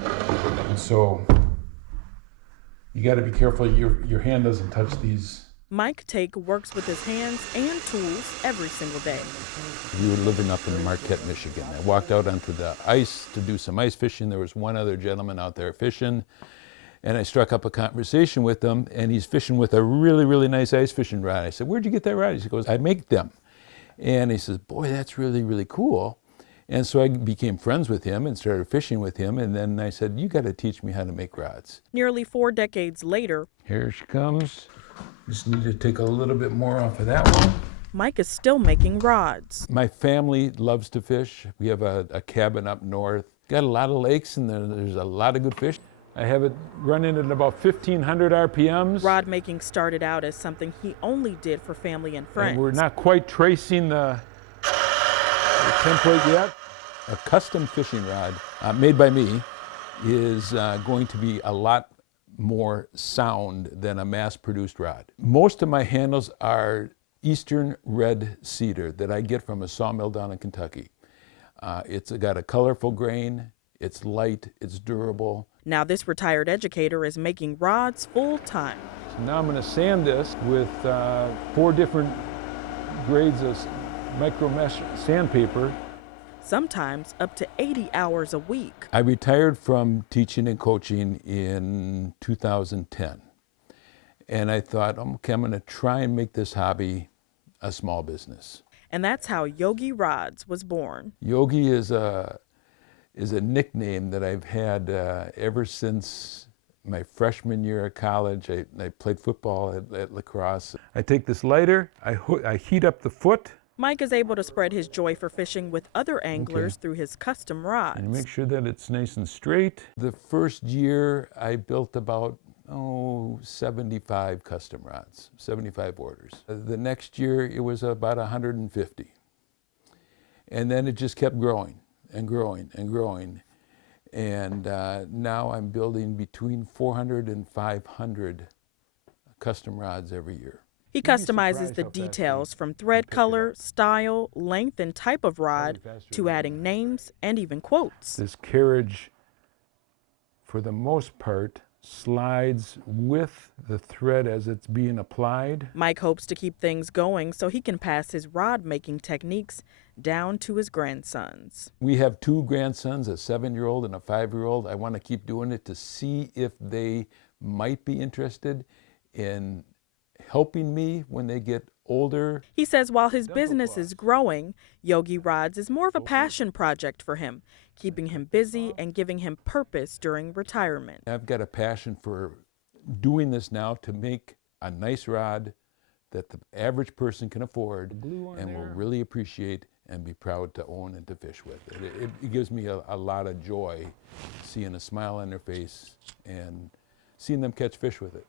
And so you got to be careful your hand doesn't touch these. Mike Take works with his hands and tools every single day. We were living up in Marquette, Michigan. I walked out onto the ice to do some ice fishing. There was one other gentleman out there fishing, and I struck up a conversation with him, and he's fishing with a really, really nice ice fishing rod. I said, "Where'd you get that rod?" He goes, "I make them." And he says, "Boy, that's really, really cool." And so I became friends with him and started fishing with him, and then I said, "You got to teach me how to make rods." Nearly 4 decades later, here she comes. Just need to take a little bit more off of that one. Mike is still making rods. My family loves to fish. We have a cabin up north. Got a lot of lakes, and there's a lot of good fish. I have it running at about 1,500 RPMs. Rod making started out as something he only did for family and friends. And we're not quite tracing the template yet. A custom fishing rod made by me is going to be a lot more sound than a mass-produced rod. Most of my handles are Eastern red cedar that I get from a sawmill down in Kentucky. It's got a colorful grain, it's light, it's durable. Now this retired educator is making rods full-time. So now I'm going to sand this with 4 different grades of micro mesh sandpaper. Sometimes up to 80 hours a week. I retired from teaching and coaching in 2010. And I thought, okay, I'm going to try and make this hobby a small business. And that's how Yogi Rods was born. Yogi is a nickname that I've had ever since my freshman year of college. I played football at lacrosse. I take this lighter, I heat up the foot. Mike is able to spread his joy for fishing with other anglers through his custom rods. And make sure that it's nice and straight. The first year I built about 75 custom rods, 75 orders. The next year it was about 150. And then it just kept growing and growing and growing. And now I'm building between 400 and 500 custom rods every year. He customizes the details from thread color, style, length, and type of rod to adding names and even quotes. This carriage, for the most part, slides with the thread as it's being applied. Mike hopes to keep things going so he can pass his rod making techniques down to his grandsons. We have 2 grandsons, a 7-year-old and a 5-year-old. I want to keep doing it to see if they might be interested in helping me when they get older. He says while his business is growing, Yogi Rods is more of a passion project for him, keeping him busy and giving him purpose during retirement. I've got a passion for doing this now to make a nice rod that the average person can afford and will really appreciate and be proud to own and to fish with. It gives me a lot of joy seeing a smile on their face and seeing them catch fish with it.